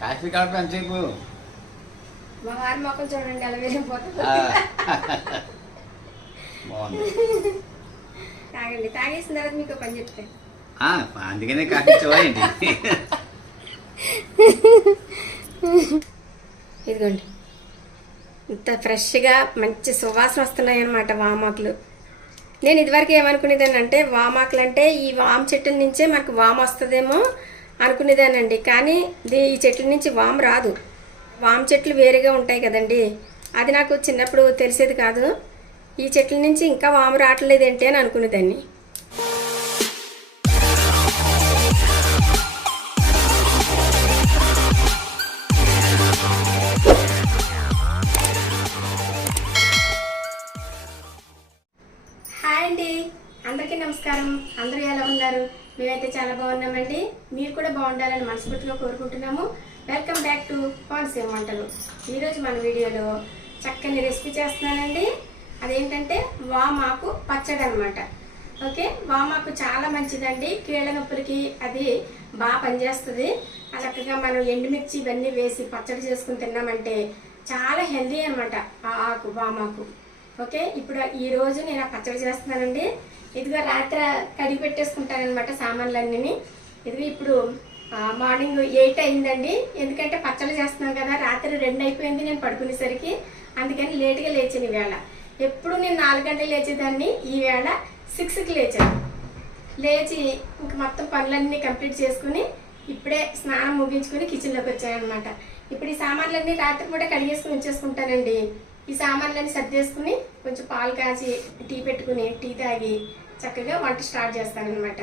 Coffee కలప ఎంతసేపు? మా వారి మొక్కలు చూడండి ఎలా వెళ్ళిపోతుంది ఆ. బాగుంది. తాగండి తాగేసిన తర్వాత మీకు పని చెప్తాను. అందుకనే కాఫీ చూడండి ఇదిగోండి. ఇంత ఫ్రెష్గా మంచి సువాసన వస్తున్నాయి అన్నమాట వామాకులు. నేను ఇదివరకు ఏమనుకునేదాన్ని అంటే వామాకులు అంటే ఈ వామ చెట్టు నుంచే మనకు వామ వస్తుందేమో అనుకునేదానండి. కానీ ఇది ఈ చెట్ల నుంచి వామ్ రాదు. వామ్ చెట్లు వేరేగా ఉంటాయి కదండి. అది నాకు చిన్నప్పుడు తెలిసేది కాదు. ఈ చెట్ల నుంచి ఇంకా వాము రావట్లేదు ఏంటి అని అనుకునేదాన్ని. నమస్కారం. అందరూ ఎలా ఉన్నారు? మేమైతే చాలా బాగున్నామండి. మీరు కూడా బాగుండాలని మనస్ఫూర్తిగా కోరుకుంటున్నాము. వెల్కమ్ బ్యాక్ టు కోనసీమ వంటలు. ఈరోజు మన వీడియోలో చక్కని రెసిపీ చేస్తున్నానండి. అదేంటంటే వామాకు పచ్చడి అనమాట ఓకే? వామాకు చాలా మంచిదండి. కీళ్ళ నొప్పులకి అది బాగా పనిచేస్తుంది. ఆ చక్కగా మనం ఎండుమిర్చి ఇవన్నీ వేసి పచ్చడి చేసుకుని తిన్నామంటే చాలా హెల్దీ అనమాట ఆ ఆకు వామాకు. ఓకే? ఇప్పుడు ఈ రోజు నేను ఆ పచ్చడి చేస్తున్నానండి. ఇదిగో రాత్రి కడిగి పెట్టేసుకుంటాను అనమాట సామాన్లన్నీ ఇదిగో ఇప్పుడు మార్నింగ్ ఎయిట్ అయిందండి. ఎందుకంటే పచ్చళ్ళు చేస్తున్నాం కదా రాత్రి రెండు అయిపోయింది నేను పడుకునేసరికి. అందుకని లేట్గా లేచాను ఈవేళ ఎప్పుడు నేను నాలుగు గంటలు లేచేదాన్ని? ఈవేళ సిక్స్కి లేచాను. లేచి ఇంక మొత్తం పనులన్నీ కంప్లీట్ చేసుకుని ఇప్పుడే స్నానం ముగించుకుని కిచెన్లోకి వచ్చానమాట ఇప్పుడు ఈ సామాన్లన్నీ రాత్రి కూడా కడిగేసుకుని ఉంచేసుకుంటానండి. ఈ సామాన్లన్నీ సర్దేసుకుని కొంచెం పాలు కాచి టీ పెట్టుకుని టీ తాగి చక్కగా వంట స్టార్ట్ చేస్తానన్నమాట.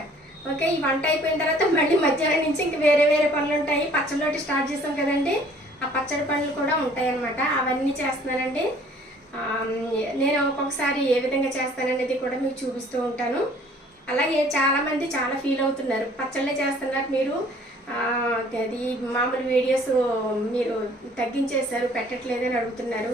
ఓకే ఈ వంట అయిపోయిన తర్వాత మళ్ళీ మధ్యాహ్నం నుంచి ఇంక వేరే వేరే పనులు ఉంటాయి. పచ్చళ్ళోటి స్టార్ట్ చేస్తాం కదండి. ఆ పచ్చడి పనులు కూడా ఉంటాయి అన్నమాట అవన్నీ చేస్తున్నానండి. నేను ఒక్కొక్కసారి ఏ విధంగా చేస్తాననేది కూడా మీకు చూపిస్తూ ఉంటాను. అలాగే చాలామంది చాలా ఫీల్ అవుతున్నారు. పచ్చళ్ళే చేస్తున్నారు మీరు. అది మామూలు వీడియోస్ మీరు తగ్గించేశారు పెట్టట్లేదని అడుగుతున్నారు.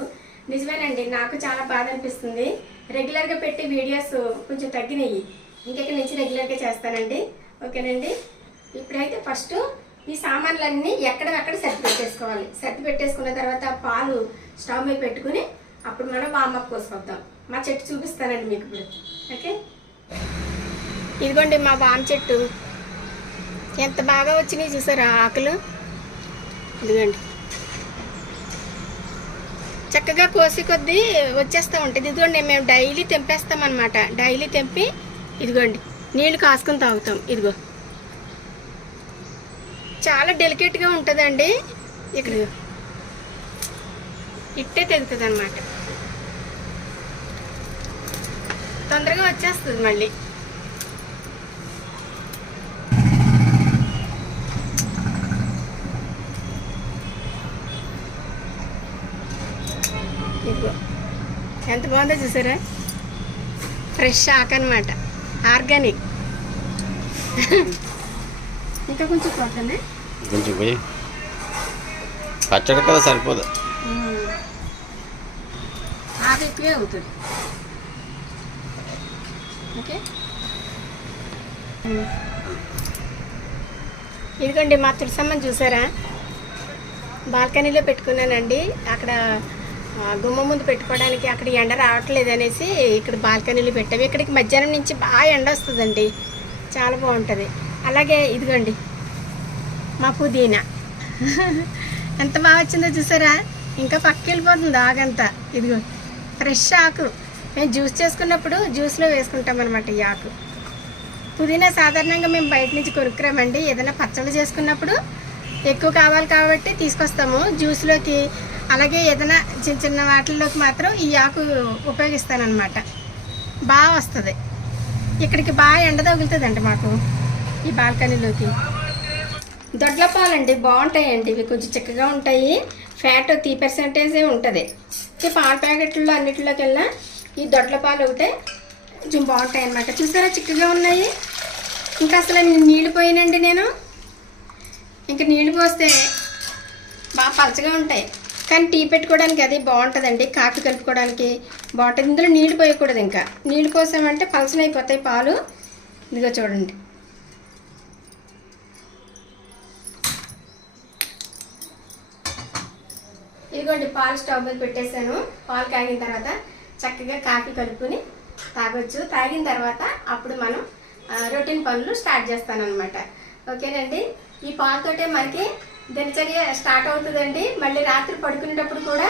నిజమేనండి నాకు చాలా బాధ అనిపిస్తుంది. రెగ్యులర్గా పెట్టి వీడియోస్ కొంచెం తగ్గినాయి. ఇంకెక్కడి నుంచి రెగ్యులర్గా చేస్తానండి? ఓకేనండి? ఇప్పుడైతే ఫస్ట్ ఈ సామాన్లన్నీ ఎక్కడెక్కడ సర్ది పెట్టేసుకోవాలి. సర్ది పెట్టేసుకున్న తర్వాత పాలు స్టవ్ మీద పెట్టుకుని అప్పుడు మనం వామప్ కోసుకొద్దాం. మా చెట్టు చూపిస్తానండి మీకు ఇప్పుడు. ఓకే? ఇదిగోండి మా వామ చెట్టు. ఎంత బాగా వచ్చినాయి చూసారా ఆకులు? ఇదిగోండి. చక్కగా కోసి కొద్దీ వచ్చేస్తూ ఉంటుంది. ఇదిగోండి మేము డైలీ తెంపేస్తామన్నమాట. డైలీ తెంపి ఇదిగోండి నీళ్ళు కాసుకొని తాగుతాం. ఇదిగో. చాలా డెలికేట్గా ఉంటుందండి. ఇక్కడ ఇట్టే తెగుతుంది అనమాట తొందరగా వచ్చేస్తుంది మళ్ళీ. ఇదిగో ఎంత బాగుందో చూసారా? ఫ్రెష్ ఆకు అనమాట ఆర్గానిక్ ఇంకా కొంచెం కొట్టనే కొంచెం పోయి. పచ్చడి కదా సరిపోదు. ఆకు ఎక్కువే అవుతుంది. ఓకే? ఇదిగోండి మా తులసమ్మని చూసారా? బాల్కనీలో పెట్టుకున్నానండి. అక్కడ గుమ్మ ముందు పెట్టుకోవడానికి అక్కడ ఎండ రావట్లేదు అనేసి ఇక్కడ బాల్కనీలు పెట్టాము. ఇక్కడికి మధ్యాహ్నం నుంచి బాగా ఎండ వస్తుందండి. చాలా బాగుంటుంది. అలాగే ఇదిగోండి మా పుదీనా. ఎంత బాగా వచ్చిందో చూసారా? ఇంకా పక్కకి వెళ్ళిపోతుంది ఆగంతా. ఇదిగో ఫ్రెష్ ఆకు. మేము జ్యూస్ చేసుకున్నప్పుడు జ్యూస్లో వేసుకుంటాం అనమాట ఈ ఆకు. పుదీనా సాధారణంగా మేము బయట నుంచి కొనుక్కురామండి. ఏదైనా పచ్చళ్ళు చేసుకున్నప్పుడు ఎక్కువ కావాలి కాబట్టి తీసుకొస్తాము. జ్యూస్లోకి అలాగే ఏదైనా చిన్న చిన్న వాటిల్లోకి మాత్రం ఈ ఆకు ఉపయోగిస్తానన్నమాట. బాగా వస్తుంది. ఇక్కడికి బాగా ఎండ తగులుతుందండి మాకు ఈ బాల్కనీలోకి. దొడ్ల పాలండి బాగుంటాయండి. ఇవి కొంచెం చిక్కగా ఉంటాయి. ఫ్యాట్ త్రీ పర్సెంటేజే ఉంటుంది. ఈ పాల ప్యాకెట్లో అన్నిటిలోకి ఈ దొడ్ల పాలు ఒకటే కొంచెం బాగుంటాయి అన్నమాట చూసారా చిక్కగా ఉన్నాయి? ఇంకా అసలు నీళ్ళు పోయినండి నేను. ఇంకా నీళ్ళు పోస్తే బాగా పలచగా ఉంటాయి. కానీ టీ పెట్టుకోవడానికి అది బాగుంటుందండి. కాఫీ కలుపుకోవడానికి బాగుంటుంది. ఇందులో నీళ్ళు పోయకూడదు ఇంకా. నీళ్ళు పోసామంటే అయిపోతాయి పాలు. ఇదిగో చూడండి. ఇదిగోండి పాలు స్టవ్ మీద పెట్టేశాను. పాలు కాగిన తర్వాత చక్కగా కాఫీ కలుపుకొని తాగొచ్చు. తాగిన తర్వాత అప్పుడు మనం రొటీన్ పనులు స్టార్ట్ చేస్తానన్నమాట. ఓకేనండి? ఈ పాలతోటే మనకి దినచర్య స్టార్ట్ అవుతుందండి. మళ్ళీ రాత్రి పడుకునేటప్పుడు కూడా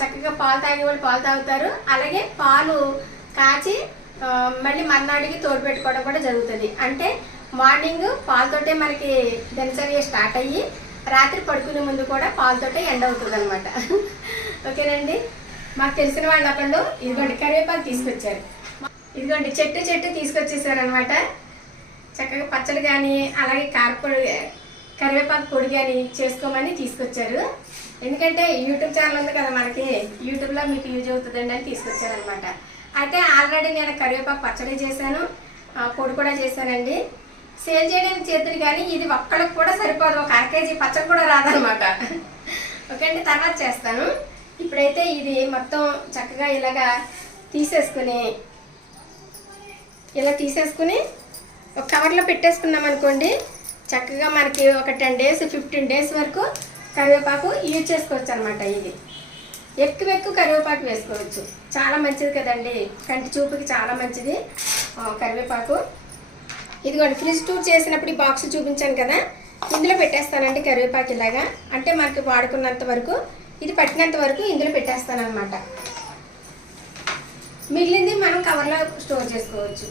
చక్కగా పాలు తాగే వాళ్ళు పాలు తాగుతారు. అలాగే పాలు కాచి మళ్ళీ మర్నాడికి తోడుపెట్టుకోవడం కూడా జరుగుతుంది. అంటే మార్నింగ్ పాలతోటే మనకి దినచర్య స్టార్ట్ అయ్యి రాత్రి పడుకునే ముందు కూడా పాలతోటే ఎండ్ అవుతుంది అనమాట ఓకేనండి? మాకు తెలిసిన వాళ్ళు ఒకళ్ళు ఇదిగోండి కరివేపాకు తీసుకొచ్చారు. ఇదిగోండి చెట్టు చెట్టు తీసుకొచ్చేసారు అనమాట చక్కగా పచ్చడి కానీ అలాగే కారపొడి కరివేపాకు పొడి కానీ చేసుకోమని తీసుకొచ్చారు. ఎందుకంటే యూట్యూబ్ ఛానల్ ఉంది కదా మనకి యూట్యూబ్లో మీకు యూజ్ అవుతుందండి అని తీసుకొచ్చారనమాట అయితే ఆల్రెడీ నేను కరివేపాకు పచ్చడి చేశాను ఆ, పొడి కూడా చేశానండి. సేల్ చేయడానికి చేతులు కానీ ఇది ఒక్కళ్ళకి కూడా సరిపోదు ఒక అర కేజీ పచ్చడి కూడా రాదనమాట ఓకే అండి తర్వాత చేస్తాను. ఇప్పుడైతే ఇది మొత్తం చక్కగా ఇలాగా తీసేసుకుని ఇలా తీసేసుకుని ఒక కవర్లో పెట్టేసుకున్నాం అనుకోండి చక్కగా మనకి ఒక టెన్ డేస్ ఫిఫ్టీన్ డేస్ వరకు కరివేపాకు యూజ్ చేసుకోవచ్చు అనమాట ఇది. ఎక్కువ ఎక్కువ కరివేపాకు వేసుకోవచ్చు. చాలా మంచిది కదండి. కంటి చూపుకి చాలా మంచిది కరివేపాకు. ఇదిగోండి ఫ్రిడ్జ్ టూర్ చేసినప్పుడు ఈ బాక్స్ చూపించాను కదా. ఇందులో పెట్టేస్తానండి కరివేపాకు ఇలాగా. అంటే మనకి వాడుకున్నంత వరకు ఇది పట్టినంత వరకు ఇందులో పెట్టేస్తాను అనమాట మిగిలింది మనం కవర్లో స్టోర్ చేసుకోవచ్చు.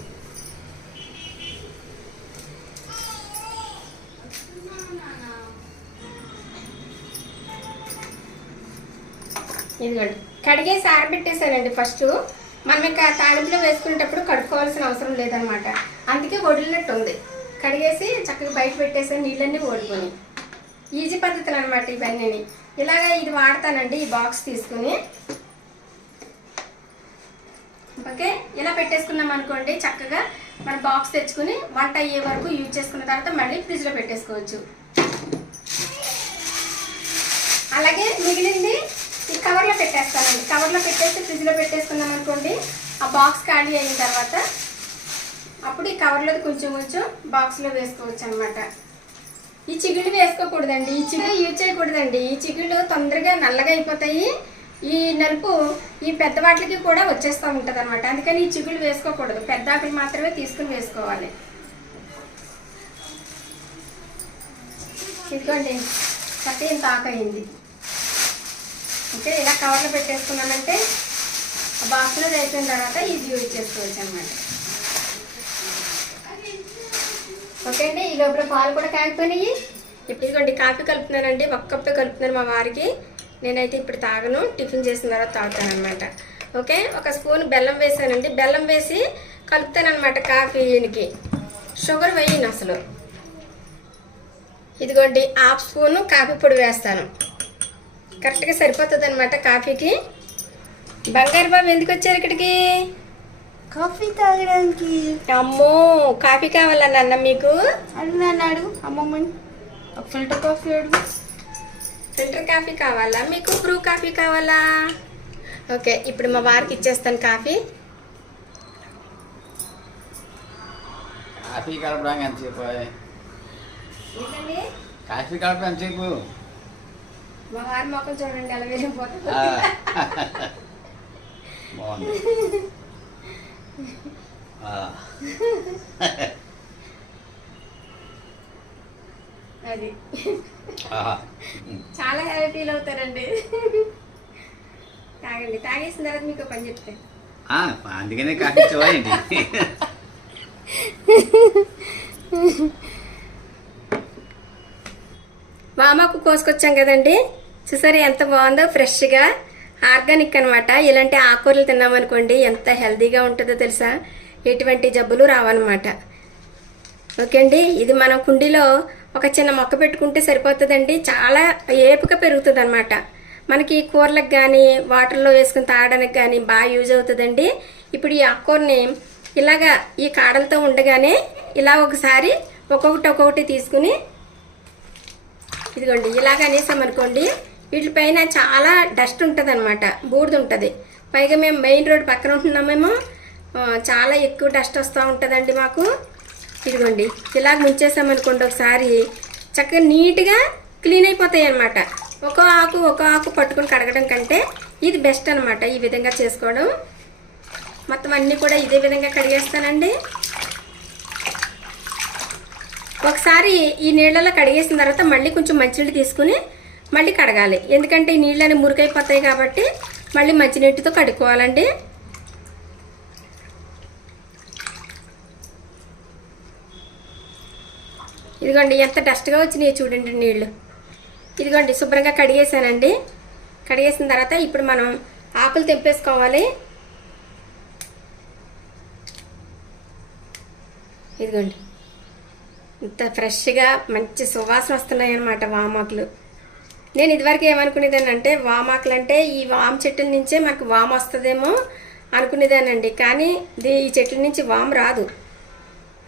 ఇదిగోండి కడిగేసి ఆరబెట్టేసానండి ఫస్ట్. మనం ఇంకా తాలింపులో వేసుకునేటప్పుడు కడుక్కోవాల్సిన అవసరం లేదనమాట. అందుకే వడిలినట్టు ఉంది కడిగేసి చక్కగా బయట పెట్టేసాను నీళ్ళన్నీ ఓడిపోయి ఈజీ పద్ధతులు అనమాట ఇవన్నీ ఇలాగ ఇది వాడతానండి ఈ బాక్స్ తీసుకుని. ఓకే ఇలా పెట్టేసుకున్నాం అనుకోండి చక్కగా మన బాక్స్ తెచ్చుకుని వంట అయ్యే వరకు యూజ్ చేసుకున్న తర్వాత మళ్ళీ ఫ్రిడ్జ్లో పెట్టేసుకోవచ్చు. అలాగే మిగిలింది ఈ కవర్లో పెట్టేస్తానండి. కవర్లో పెట్టేసి ఫ్రిడ్జ్లో పెట్టేసుకున్నాం అనుకోండి ఆ బాక్స్ ఖాళీ అయిన తర్వాత అప్పుడు ఈ కవర్లో కొంచెం కొంచెం బాక్స్లో వేసుకోవచ్చు అనమాట ఈ చిగుళ్ళు వేసుకోకూడదండి. ఈ చిగుళ్ళు యూజ్ చేయకూడదండి. ఈ చిగుళ్ళు తొందరగా నల్లగా అయిపోతాయి. ఈ నలుపు ఈ పెద్ద వాటికి కూడా వచ్చేస్తూ ఉంటుంది అనమాట అందుకని ఈ చిగుళ్ళు వేసుకోకూడదు. పెద్ద ఆకులు మాత్రమే తీసుకుని వేసుకోవాలి. ఇదిగోండి. కట్టి ఇంత ఆకయింది అయింది. ఓకే ఇలా కవర్లో పెట్టేసుకున్నామంటే ఆ బాక్స్లో అయిపోయిన తర్వాత ఇది యూజ్ చేసుకోవచ్చు అనమాట ఓకే అండి ఈ లోపల పాలు కూడా కాగిపోయినాయి. ఇప్పుడు ఇదిగోండి కాఫీ కలుపుతున్నానండి ఒక కప్పే కలుపుతున్నాను మా వారికి. నేనైతే ఇప్పుడు తాగను టిఫిన్ చేసిన తర్వాత తాగుతాను అనమాట ఓకే ఒక స్పూన్ బెల్లం వేసానండి. బెల్లం వేసి కలుపుతానమాట కాఫీకి షుగర్ వేయను అసలు. ఇదిగోండి హాఫ్ స్పూను కాఫీ పొడి వేస్తాను. కరెక్ట్గా సరిపోతుంది అనమాట కాఫీకి. బంగారు బాబు ఎందుకు వచ్చారు ఇక్కడికి? కాఫీ తాగడానికి. అమ్మో కాఫీ కావాలా నాన్న మీకు? అడుగు అడుగు. అమ్మమ్మని ఒక ఫిల్టర్ కాఫీ అడుగు. ఫిల్టర్ కాఫీ కావాలా? మీకు బ్రూ కాఫీ కావాలా? ఓకే ఇప్పుడు మా వారికి ఇచ్చేస్తాను కాఫీ. కాఫీ కలపడానికి ఎంతసేపు? కాఫీ కలపడం ఎంతసేపు? మా వారి మొక్కలు చూడండి ఎలా వెళ్ళిపోతుంది. బాగుంది. అది. చాలా హ్యాపీ ఫీల్ అవుతారండి. తాగండి. తాగేసిన తర్వాత మీకు పని చెప్తే ఆ, అందుకనే కాఫీ ఇచ్చావా ఏంటి మామకు కోసుకొచ్చాం కదండి. చూసారు ఎంత బాగుందో? ఫ్రెష్గా ఆర్గానిక్ అనమాట ఇలాంటి ఆకుకూరలు తిన్నామనుకోండి ఎంత హెల్తీగా ఉంటుందో తెలుసా? ఎటువంటి జబ్బులు రావన్నమాట. ఓకే అండి ఇది మనం కుండీలో ఒక చిన్న మొక్క పెట్టుకుంటే సరిపోతుందండి. చాలా ఏపుగా పెరుగుతుంది అనమాట మనకి కూరలకు కానీ వాటర్లో వేసుకుని తాగడానికి కానీ బాగా యూజ్ అవుతుందండి. ఇప్పుడు ఈ ఆకుకూరని ఇలాగా ఈ కాడలతో ఉండగానే ఇలా ఒకసారి ఒక్కొక్కటి ఒక్కొక్కటి తీసుకుని ఇదిగోండి ఇలాగ అనేసామనుకోండి వీటిపైన చాలా డస్ట్ ఉంటుంది అనమాట బూడిద ఉంటుంది పైగా మేము మెయిన్ రోడ్ పక్కన ఉంటున్నామేమో చాలా ఎక్కువ డస్ట్ వస్తూ ఉంటుందండి మాకు. ఇదిగోండి ఇలాగ ముంచేసామనుకోండి ఒకసారి. చక్కగా నీట్గా క్లీన్ అయిపోతాయి అన్నమాట ఒక ఆకు ఒక ఆకు పట్టుకొని కడగడం కంటే ఇది బెస్ట్ అనమాట ఈ విధంగా చేసుకోవడం. మొత్తం అన్నీ కూడా ఇదే విధంగా కడిగేస్తానండి. ఒకసారి ఈ నీళ్ళలో కడిగేసిన తర్వాత మళ్ళీ కొంచెం మంచినీళ్ళు తీసుకుని మళ్ళీ కడగాలి. ఎందుకంటే ఈ నీళ్ళని మురికైపోతాయి కాబట్టి మళ్ళీ మంచినీటితో కడుక్కోవాలండి. ఇదిగోండి ఎంత డస్ట్గా వచ్చినాయి చూడండి నీళ్ళు. ఇదిగోండి శుభ్రంగా కడిగేసానండి కడిగేసిన తర్వాత ఇప్పుడు మనం ఆకులు తెంపేసుకోవాలి. ఇదిగోండి ఇంత ఫ్రెష్గా మంచి సువాసన వస్తున్నాయి అనమాట వామాకులు. నేను ఇదివరకు ఏమనుకునేదానంటే అంటే అంటే ఈ వామ చెట్ల నుంచే మనకు వామ వస్తుందేమో అనుకునేదానండి కానీ ఇది ఈ చెట్ల నుంచి వామ రాదు.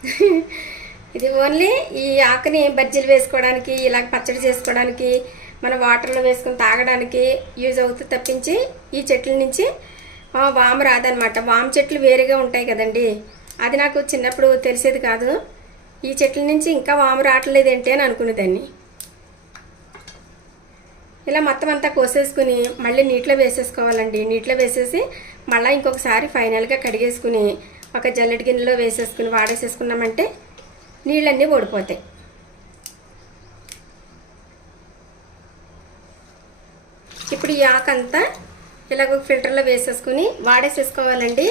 ఇది ఓన్లీ ఈ ఆకుని బజ్జీలు వేసుకోవడానికి ఇలా పచ్చడి చేసుకోవడానికి మన వాటర్లో వేసుకొని తాగడానికి యూజ్ అవుతుంది తప్పించి ఈ చెట్ల నుంచి వామ రాదనమాట వామ చెట్లు వేరుగా ఉంటాయి కదండి. అది నాకు చిన్నప్పుడు తెలిసేది కాదు. ఈ చెట్ల నుంచి ఇంకా వామ రావట్లేదు ఏంటి అని అనుకునేదాన్ని. ఇలా మొత్తం అంతా కోసేసుకుని మళ్ళీ నీటిలో వేసేసుకోవాలండి. నీటిలో వేసేసి మళ్ళీ ఇంకొకసారి ఫైనల్గా కడిగేసుకుని ఒక జల్లెడి గిన్నెలో వేసేసుకుని వాడేసేసుకున్నామంటే నీళ్ళన్నీ ఓడిపోతాయి ఇప్పుడు ఈ ఆకంతా ఇలాగ ఫిల్టర్లో వేసేసుకుని వాడేసేసుకోవాలండి.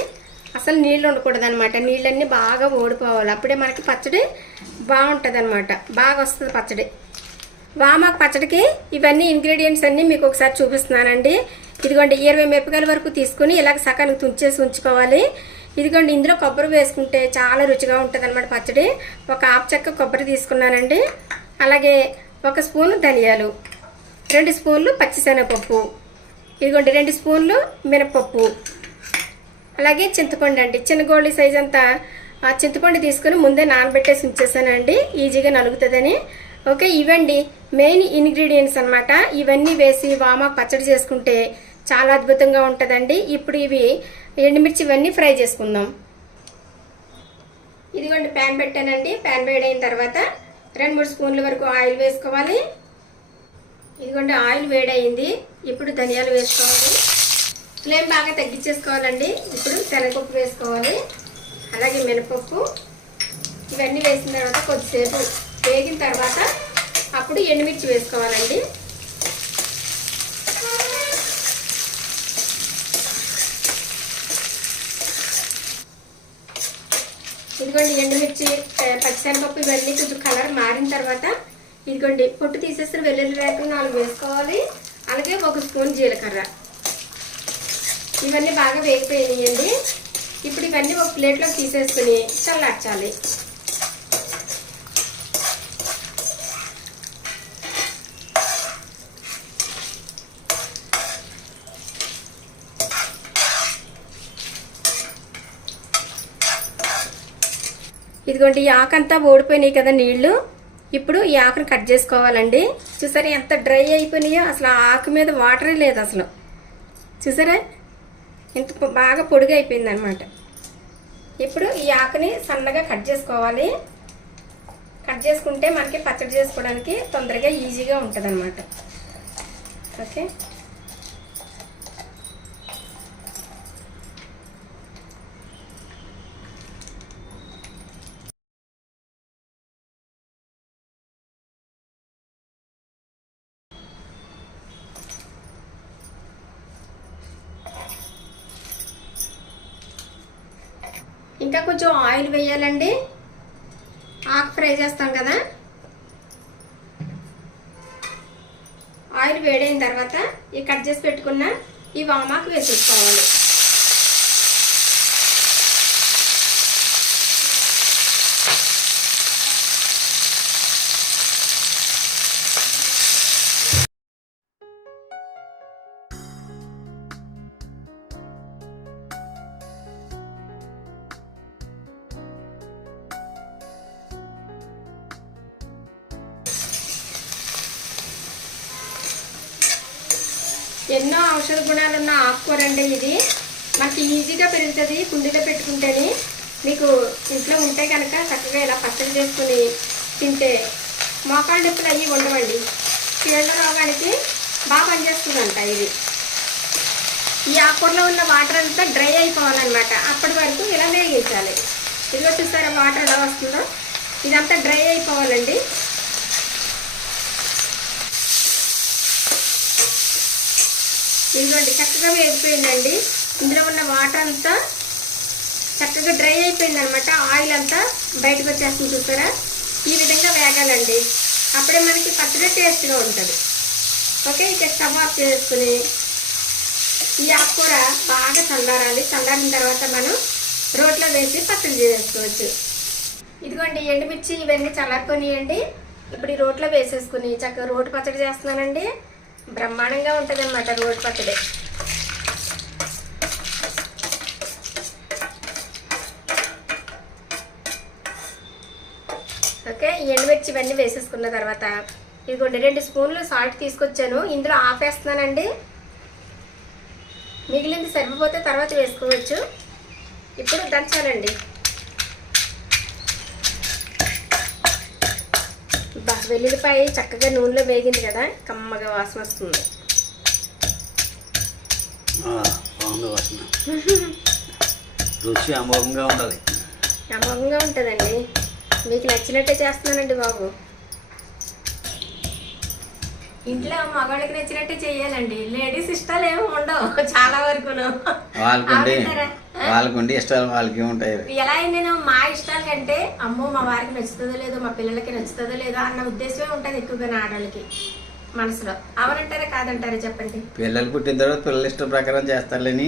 అసలు నీళ్ళు ఉండకూడదు అనమాట నీళ్ళన్నీ బాగా ఓడిపోవాలి అప్పుడే మనకి పచ్చడి బాగుంటుంది అనమాట బాగా వస్తుంది పచ్చడి. వామాకు పచ్చడికి ఇవన్నీ ఇంగ్రీడియంట్స్ అన్నీ మీకు ఒకసారి చూపిస్తున్నానండి. ఇదిగోండి ఇరవై మిరపకాయల వరకు తీసుకుని ఇలాగ సకానికి తుంచేసి ఉంచుకోవాలి. ఇదిగోండి ఇందులో కొబ్బరి వేసుకుంటే చాలా రుచిగా ఉంటుంది అనమాట పచ్చడి. ఒక ఆపు చెక్క కొబ్బరి తీసుకున్నానండి. అలాగే ఒక స్పూను ధనియాలు రెండు స్పూన్లు పచ్చిశనగపప్పు ఇదిగోండి రెండు స్పూన్లు మినపప్పు. అలాగే చింతపండు అండి. చిన్న గోళీ సైజ్ అంతా ఆ చింతపండు తీసుకుని ముందే నానబెట్టేసి ఉంచేసానండి. ఈజీగా నలుగుతుందని. ఓకే ఇవండి మెయిన్ ఇంగ్రీడియంట్స్ అనమాట ఇవన్నీ వేసి వామా పచ్చడి చేసుకుంటే చాలా అద్భుతంగా ఉంటుందండి. ఇప్పుడు ఇవి ఎండుమిర్చి ఇవన్నీ ఫ్రై చేసుకుందాం. ఇదిగోండి ప్యాన్ పెట్టానండి. ప్యాన్ వేడైన తర్వాత రెండు మూడు స్పూన్ల వరకు ఆయిల్ వేసుకోవాలి. ఇదిగోండి ఆయిల్ వేడయింది. ఇప్పుడు ధనియాలు వేసుకోవాలి. ఫ్లేమ్ బాగా తగ్గించేసుకోవాలండి. ఇప్పుడు శనగపప్పు వేసుకోవాలి. అలాగే మినపప్పు. ఇవన్నీ వేసిన తర్వాత కొద్దిసేపు వేగిన తర్వాత అప్పుడు ఎండుమిర్చి వేసుకోవాలండి. ఇదిగోండి ఎండుమిర్చి ఆ, పచ్చిశనగపప్పు ఇవన్నీ కొంచెం కలర్ మారిన తర్వాత ఇదిగోండి పొట్టు తీసేసిన వెల్లుల్లి రేకులు నాలుగు వేసుకోవాలి. అలాగే ఒక స్పూన్ జీలకర్ర. ఇవన్నీ బాగా వేగిపోయినాయండి. ఇప్పుడు ఇవన్నీ ఒక ప్లేట్లో తీసేసుకుని చల్లార్చాలి. ఇదిగోండి ఈ ఆకంతా ఓడిపోయినాయి కదా నీళ్ళు. ఇప్పుడు ఈ ఆకును కట్ చేసుకోవాలండి. చూసారా ఎంత డ్రై అయిపోయినాయో? అసలు ఆ ఆకు మీద వాటరే లేదు అసలు. చూసారా? ఇంత బాగా పొడిగా అయిపోయింది అనమాట ఇప్పుడు ఈ ఆకుని సన్నగా కట్ చేసుకోవాలి. కట్ చేసుకుంటే మనకి పచ్చడి చేసుకోవడానికి తొందరగా ఈజీగా ఉంటుంది ఓకే? ఇంకా కొంచెం ఆయిల్ వేయాలండి. ఆకు ఫ్రై చేస్తాం కదా. ఆయిల్ వేడైన తర్వాత ఈ కట్ చేసి పెట్టుకున్న ఈ వామాకు వేసేసుకోవాలి. కుండీలో పెట్టుకుంటేనే మీకు ఇంట్లో ఉంటే కనుక చక్కగా ఇలా పచ్చడి చేసుకుని తింటే మోకాళ్ళ నొప్పులు అవి ఉండవండి. కీళ్ళ రోగానికి బాగా పనిచేస్తుందంట ఇది. ఈ ఆకుకూరలో ఉన్న వాటర్ అంతా డ్రై అయిపోవాలన్నమాట. అప్పటి వరకు ఇలా వేగించాలి. ఇదిగో చూసారా వాటర్ ఎలా వస్తుందో? ఇదంతా డ్రై అయిపోవాలండి. ఇదిగోండి చక్కగా వేగిపోయిందండి. ఇందులో ఉన్న వాటర్ అంతా చక్కగా డ్రై అయిపోయింది అనమాట ఆయిల్ అంతా బయటకు వచ్చేస్తుంది చూసారా? ఈ విధంగా వేగాలండి. అప్పుడే మనకి పచ్చడి టేస్ట్గా ఉంటుంది. ఓకే ఇక స్టవ్ ఆఫ్ చేసుకుని ఈ ఆకుకూర బాగా చల్లారాలి. చల్లారిన తర్వాత మనం రోట్లో వేసి పచ్చడి చేసుకోవచ్చు ఇదిగోండి ఎండుమిర్చి ఇవన్నీ చల్లారుకొనియండి ఇప్పుడు ఈ రోట్లో వేసేసుకుని చక్కగా రోటి పచ్చడి చేస్తున్నానండి. బ్రహ్మాండంగా ఉంటుంది అన్నమాట రోటి పచ్చడి ఓకే ఈ ఎండుమిర్చి ఇవన్నీ వేసేసుకున్న తర్వాత ఇదిగోండి రెండు స్పూన్లు సాల్ట్ తీసుకొచ్చాను. ఇందులో ఆపేస్తున్నానండి. మిగిలింది సరిపోతే తర్వాత వేసుకోవచ్చు. ఇప్పుడు దంచాలండి. వెల్లుల్లిపాయ చక్కగా నూనెలో వేగింది కదా కమ్మగా వాసన వస్తుంది. రుచి ఉండాలి. అమోఘంగా ఉంటుందండి. మీకు నచ్చినట్టే చేస్తున్నానండి బాబు. ఇంట్లో మగవాళ్ళకి నచ్చినట్టే చేయాలండి. లేడీస్ ఇష్టాలు ఏమి ఉండవు. చాలా వరకును. వాళ్ళకుండి? వాళ్ళకుండి ఇష్టాలు వాళ్ళకి ఉంటాయి. ఎలా అయింది నేను మా ఇష్టాల కంటే అమ్మో మా వారికి నచ్చుతుందో లేదో మా పిల్లలకి నచ్చుతుందో లేదో అన్న ఉద్దేశమే ఉంటుంది ఎక్కువగా నా ఆడవాళ్ళకి మనసులో. అవునంటారా కాదంటారా చెప్పండి? పిల్లలు పుట్టిన తర్వాత పిల్లల ఇష్టం ప్రకారం చేస్తారులేని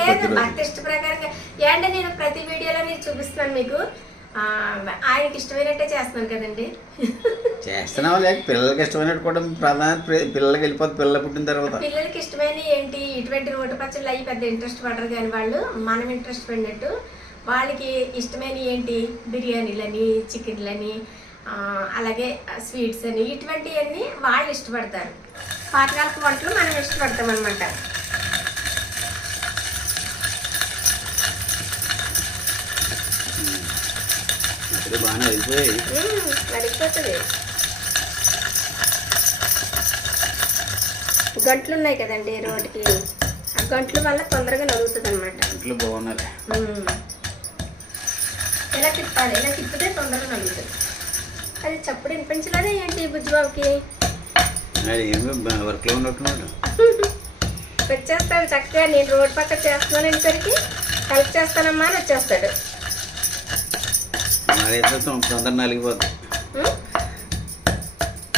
లేదు. భర్త ఇష్ట ప్రకారంగా. ఏంటంటే నేను ప్రతి వీడియోలో నేను చూపిస్తున్నాను మీకు. ఆయనకి ఇష్టమైనట్టే చేస్తున్నాను కదండి. చేస్తున్నావు లేక పిల్లలకి ఇష్టమైనట్టు కూడా ప్రధాన ప్రి- పిల్లలకి వెళ్ళిపోతుంది పిల్లలు పుట్టిన తర్వాత? పిల్లలకి ఇష్టమైన ఏంటి? ఇటువంటి రోడ్డు పచ్చళ్ళు అయ్యి పెద్ద ఇంట్రెస్ట్ పడరు కానీ వాళ్ళు మనం ఇంట్రెస్ట్ పడినట్టు వాళ్ళకి ఇష్టమైన ఏంటి? బిర్యానీలని చికెన్లని అలాగే స్వీట్స్ అని ఇటువంటివన్నీ వాళ్ళు ఇష్టపడతారు. పాతకాలపు వంటలు మనం ఇష్టపడతాం అనమాట అప్పుడు బాగానే నడిచిపోతుంది గంటలు ఉన్నాయి కదండి రోడ్డుకి. ఆ గంటల వల్ల తొందరగా నలుగుతుంది అనమాట ఇంట్లో బాగున్నారు ఇలా తిప్పాలి? ఇలా తిప్పితే తొందరగా నలుగుతుంది. అది చప్పుడు వినిపించలేదే ఏంటి బుజ్జిబాబుకి? వర్క్లో ఉన్నట్టున్నాడు. వచ్చేస్తాడు చక్కగా నేను రోడ్ పక్కన చేస్తున్నాను అనేసరికి హెల్ప్ చేస్తానమ్మా అని వచ్చేస్తాడు. మరి అయితే తొం- తొందర నలిగిపోతుంది?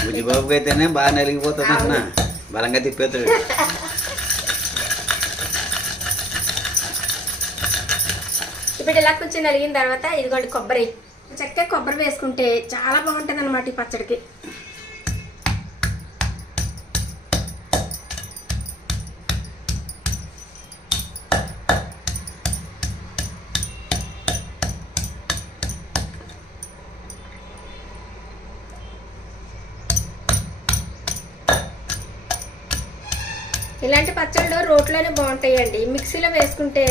బుజ్జిబాబుకి అయితేనే బాగా నలిగిపోతుంది అన్న. బలంగా తిప్పేస్తాడు. ఇప్పుడు ఇలా కొంచెం నలిగిన తర్వాత ఇదిగోండి కొబ్బరి. చక్కగా కొబ్బరి వేసుకుంటే చాలా బాగుంటుంది అనమాట ఈ పచ్చడికి. పచ్చళ్ళు రోట్లోనే బాగుంటాయండి. మిక్సీలో వేసుకుంటే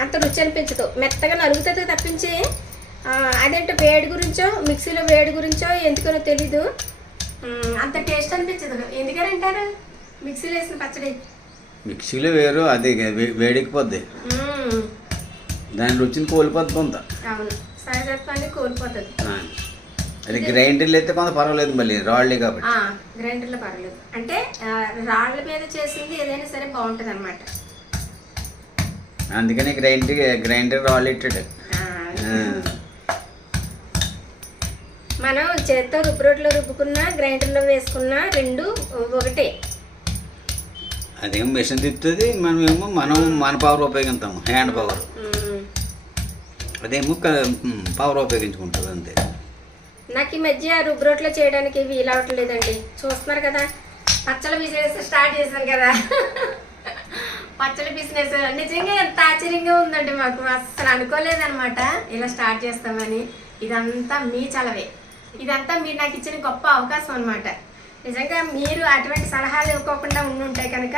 అంత రుచి అనిపించదు. మెత్తగా నలుగుతుంది తప్పించి అదేంటో వేడి గురించో మిక్సీలో వేడి గురించో ఎందుకనో తెలీదు. అంత టేస్ట్ అనిపించదు. ఎందుకని అంటారు? మిక్సీలో వేసిన పచ్చడి. మిక్సీలో వేరు అది వేడెక్కిపోద్ది. దాని రుచిని కోల్పోద్ది కొంత. అవును. సహజత్వాన్ని కోల్పోతుంది. అది గ్రైండర్లు అయితే కొంత పర్వాలేదు మళ్ళీ రాళ్ళే కాబట్టి. గ్రైండర్లో పర్లేదు అంటే రాళ్ళ మీద చేసింది ఏదైనా సరే బాగుంటుంది అనమాట అందుకని గ్రైండర్ గ్రైండర్ రాళ్ళు ఇట్టాడు. మనం చేత్తో రుబ్బు రోట్లో రుబ్బుకున్నా గ్రైండర్లో వేసుకున్నా రెండు ఒకటే. అదేం మిషన్ తిప్పుతుంది మనమేమో మనం మన పవర్ ఉపయోగిస్తాము హ్యాండ్ పవర్. అదేమో పవర్ ఉపయోగించుకుంటుంది అంతే. నాకు ఈ మధ్య రుబ్బురోట్లో చేయడానికి వీలవట్లేదండి చూస్తున్నారు కదా? పచ్చల బిజినెస్ స్టార్ట్ చేశాను కదా. పచ్చల బిజినెస్ నిజంగా ఎంత ఆశ్చర్యంగా ఉందండి మాకు. అస్సలు అనుకోలేదనమాట ఇలా స్టార్ట్ చేస్తామని. ఇదంతా మీ చలవే. ఇదంతా మీరు నాకు ఇచ్చిన గొప్ప అవకాశం అనమాట నిజంగా మీరు అటువంటి సలహాలు ఇవ్వకోకుండా ఉండుంటే కనుక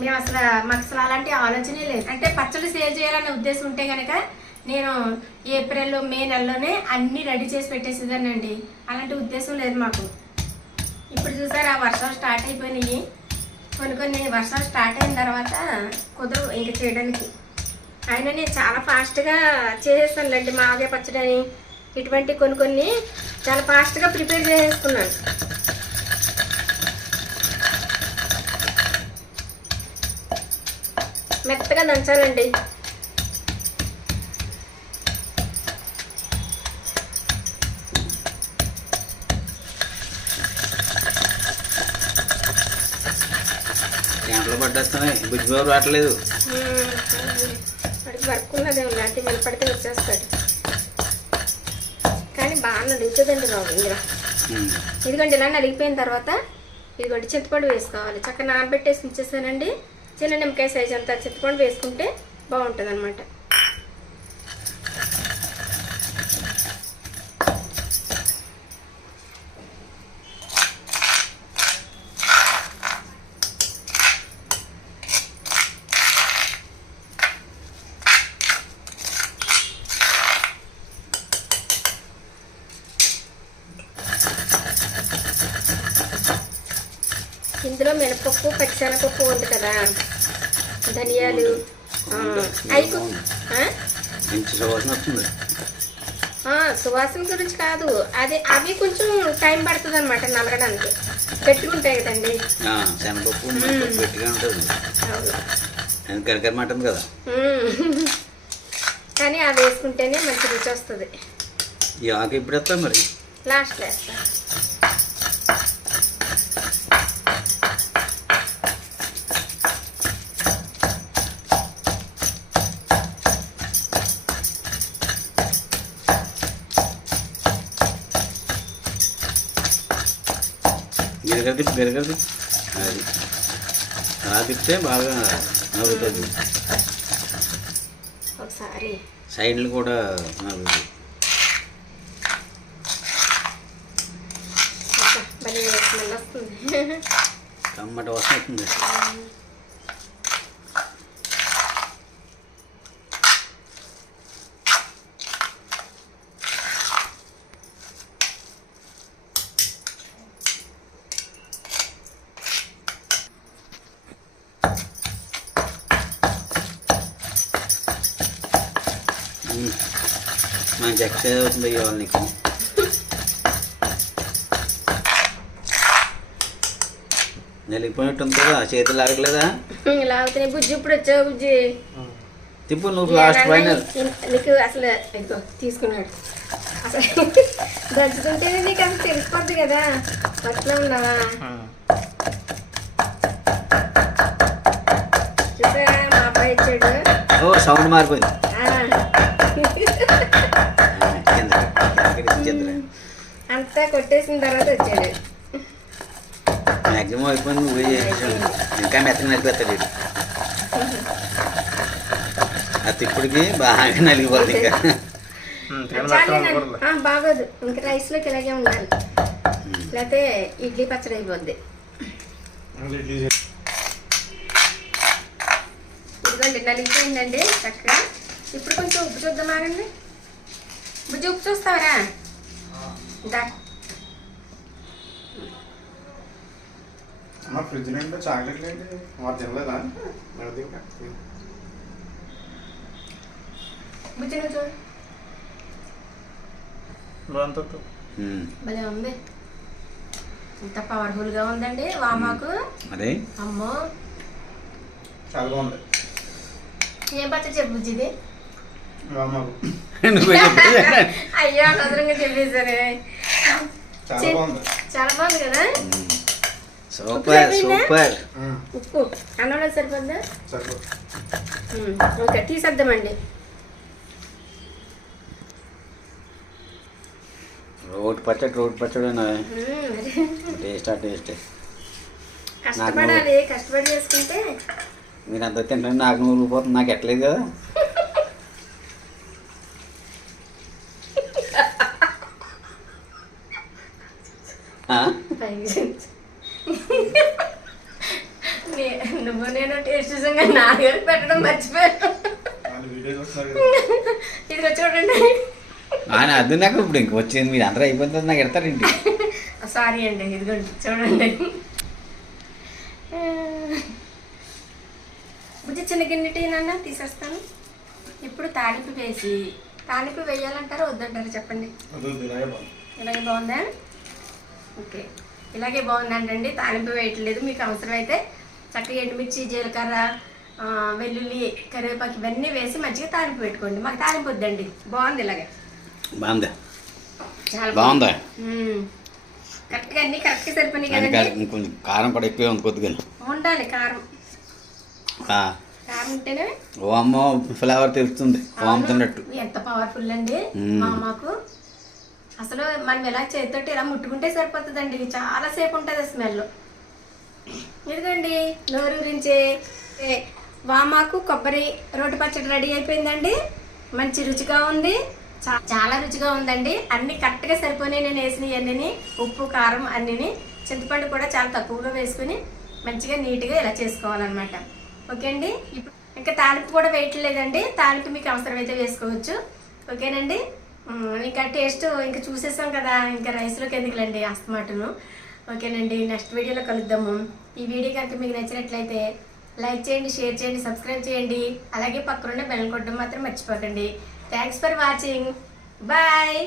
మేము అసలు మాకు అసలు అలాంటి ఆలోచనే లేదు. అంటే పచ్చళ్ళు సేల్ చేయాలనే ఉద్దేశం ఉంటే కనుక నేను ఏప్రిల్ మే నెలలోనే అన్నీ రెడీ చేసి పెట్టేసేదానండి అలాంటి ఉద్దేశం లేదు మాకు. ఇప్పుడు చూసారా వర్షం స్టార్ట్ అయిపోయినాయి. కొన్ని కొన్ని వర్షం స్టార్ట్ అయిన తర్వాత కుదరవు ఇంక చేయడానికి. అయినా నేను చాలా ఫాస్ట్గా చేసేస్తానులేండి మాగే పచ్చడని. ఇటువంటి కొన్ని కొన్ని చాలా ఫాస్ట్గా ప్రిపేర్ చేసేసుకున్నాను. మెత్తగా దంచాలండి. బుజ్జి బాబు రావట్లేదు. వర్క్ ఉన్నదేమో లేకపోతే మెలపడితే వచ్చేస్తాడు. కానీ బాగా నలుగుతుందండి బాబు ఇందులో. ఇదిగోండి ఇలా నలిగిపోయిన తర్వాత ఇదిగోండి చింతపండు వేసుకోవాలి. చక్కగా నానబెట్టేసి ఉంచేసానండి. చిన్న నిమ్మకాయ సైజ్ అంతా చింతపండు వేసుకుంటే బాగుంటుంది అనమాట ఇందులో మినపప్పు పచ్చిశనగపప్పు ఉంది కదా ధనియాలు ఆ, అవి కు- ఆ? మంచి సువాసన వస్తుంది ఆ, సువాసన గురించి కాదు. అది అవి కొంచెం టైం పడుతుంది అనమాట నలగడానికి. పెట్టుకుంటాయి కదండి. శనగపప్పు గట్టిగా ఉంటుంది. అది కదా. కానీ అవి వేసుకుంటేనే మంచి రుచి వస్తుంది. ఈ ఆకు ఇప్పుడు మరి? లాస్ట్ వేస్తా. తిప్పి గిరగర తిప్పి అది. అలా తిప్పితే బాగా నవ్వుతుంది. ఒకసారి. సైడ్లు కూడా నవ్వుతుంది. మంచి ఎక్సైజ్ అవుతుంది ఇవాళ నీకు నలిగిపోయినట్టుంది కదా చేతులు ఆగట్లేదా ఇలా అవుతున్నాయి బుజ్జి ఇప్పుడు వచ్చావు బుజ్జి తిప్పు నువ్వు లాస్ట్ ఫైనల్ నీకు అసలు ఇదిగో తీసుకున్నాడు అసలు దంచుతుంటే నీకు అసలు తెలిసిపోద్ది కదా పట్ల ఉన్నావా ఓ సౌండ్ మారిపోయింది అంతా కొట్టేసిన తర్వాత వచ్చాడు. మ్యాక్సిమం అయిపోయింది నువ్వే చేసేసావు. ఇంకా మెత్తగా నలిపేస్తాడు. ఆ తిప్పుడికి బాగా నలిగిపోతుంది ఇంకా. బాగోదు. ఇంకా రైస్లోకి ఇలాగే ఉండాలి. లేకపోతే ఇడ్లీ పచ్చడి అయిపోద్ది. ఇదిగోండి నలిగిపోయిందండి చక్కగా. ఇప్పుడు కొంచెం ఉప్పు చూద్దాం ఆగండి. బుజ్జి ఉప్పు చూస్తావరా? దా అమ్మ ఫ్రిడ్జ్ నిండా చాక్లెట్లు ఏంటి? వాడు తినలేదా? మెడది ఇంకా చూడు. భలే ఉంది. ఇంత పవర్ఫుల్గా ఉందండి వామాకు. అదే? అమ్మో. చాలా బాగుంది. ఏం పచ్చడి చెప్పు బుజ్జి ఇది అమ్మకు నువ్వే చెప్పేది. అయ్యో అనవసరంగా చెప్పేసరే చాలా బాగుంది. కదా. Super super. ఉప్పు. అన్నంలో సరిపోద్దా? ఓకే తీసేద్దామండి. రోడ్ పచ్చడి రోడ్ పచ్చడి టేస్ట్ ఆ టేస్ట్ కష్టపడాలి కష్టపడి చేసుకుంటే. మీరు అంత తింటే నాకు నూరు పోతుంది నాకు ఎట్లేదు కదా. నువ్వు నేను టేస్ట్ చూసాగా నా దగ్గర పెట్టడం మర్చిపోయాను. ఇదిగో చూడండి. ఆయన అది నాకు ఇప్పుడు ఇంక వచ్చింది మీరు అందరూ అయిపోతుంది నాకు ఎడతారేంటి సారీ అండి ఇదిగోండి చూడండి. బుజ్జి చిన్న గిన్నెటి నాన్న తీసేస్తాను. ఇప్పుడు తాలింపు వేసి తాలింపు వేయాలంటారా వద్దంటారా చెప్పండి? ఇలాగే బాగుందా? ఓకే. ఇలాగే బాగుందంటండి తాలింపు వేయట్లేదు మీకు అవసరమైతే చక్కగా ఎండుమిర్చి జీలకర్ర వెల్లుల్లి కరివేపాకు ఇవన్నీ వేసి మంచిగా తాలింపు పెట్టుకోండి. మాకు తాలింపు వద్దండి. బాగుంది ఇలాగే. బాగుందా? చాలా బాగుందా. కరెక్ట్గా అన్ని కరెక్ట్గా సరిపోయినాయి కదండి? కాదు, ఇంకొంచెం కారం కూడా ఎక్కువే ఉంది కొద్దిగా ఉండాలి కారం. కారం ఉంటేనే ఓ అమ్మ ఫ్లేవర్ తెలుస్తుంది. ఓం తిన్నట్టు. ఎంత పవర్ఫుల్ అండి. మా మాకు అసలు మనం ఎలా చేతితోటి ఇలా ముట్టుకుంటే సరిపోతుందండి. చాలా సేపు ఉంటుంది స్మెల్. ఇదిగోండి నోరు గురించే వామాకు కొబ్బరి రోటి పచ్చడి రెడీ అయిపోయిందండి. మంచి రుచిగా ఉంది. చా- చాలా రుచిగా ఉందండి. అన్ని కరెక్ట్గా సరిపోయినాయి నేను వేసిన అన్నిని ఉప్పు కారం అన్నిని. చింతపండు కూడా చాలా తక్కువగా వేసుకుని మంచిగా నీట్గా ఇలా చేసుకోవాలన్నమాట. ఓకే అండి ఇప్పుడు ఇంకా తాలింపు కూడా వేయట్లేదండి. తాలింపు మీకు అవసరమైతే వేసుకోవచ్చు. ఓకేనండి? ఇంకా టేస్ట్ ఇంకా చూసేసాం కదా ఇంకా రైస్లోకి ఎందుకులండి? అస్తమాటను ఓకేనండి నెక్స్ట్ వీడియోలో కలుద్దాము. ఈ వీడియో కనుక మీకు నచ్చినట్లయితే లైక్ చేయండి షేర్ చేయండి సబ్స్క్రైబ్ చేయండి. అలాగే పక్కనున్న బెల్ కొట్టడం మాత్రం మర్చిపోకండి. Thanks for watching bye